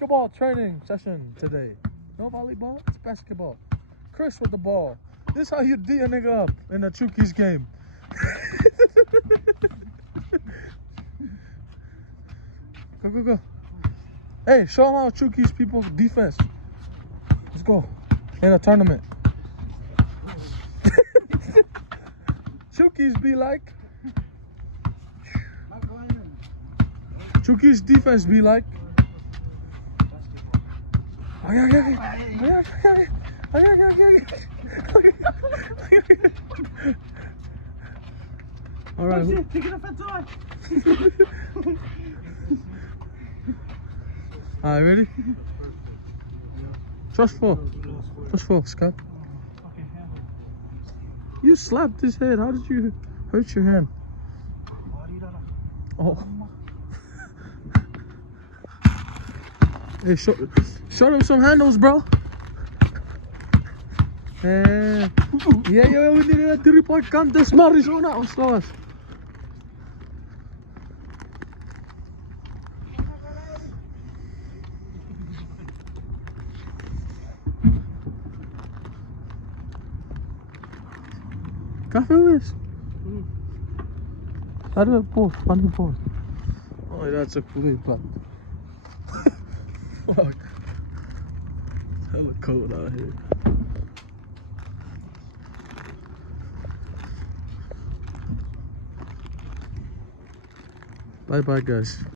basketball training session today. No volleyball, it's basketball. Chris with the ball. This is how you D a nigga up in a Chuukese game. Go, go, go. Hey, show them how Chuukese people defense. Let's go. In a tournament. Chuukese be like. Chuukese defense be like. All right. All right, ready? Trust fall, Scott. You slapped his head. How did you hurt your hand? Oh. Hey, show them some handles, bro. Yeah, we did a 3-point contest, Arizona. What's going? Café is. How do I pause? Funny pause. Oh, that's a cool part. Fuck. It's hella cold out here. Bye bye, guys.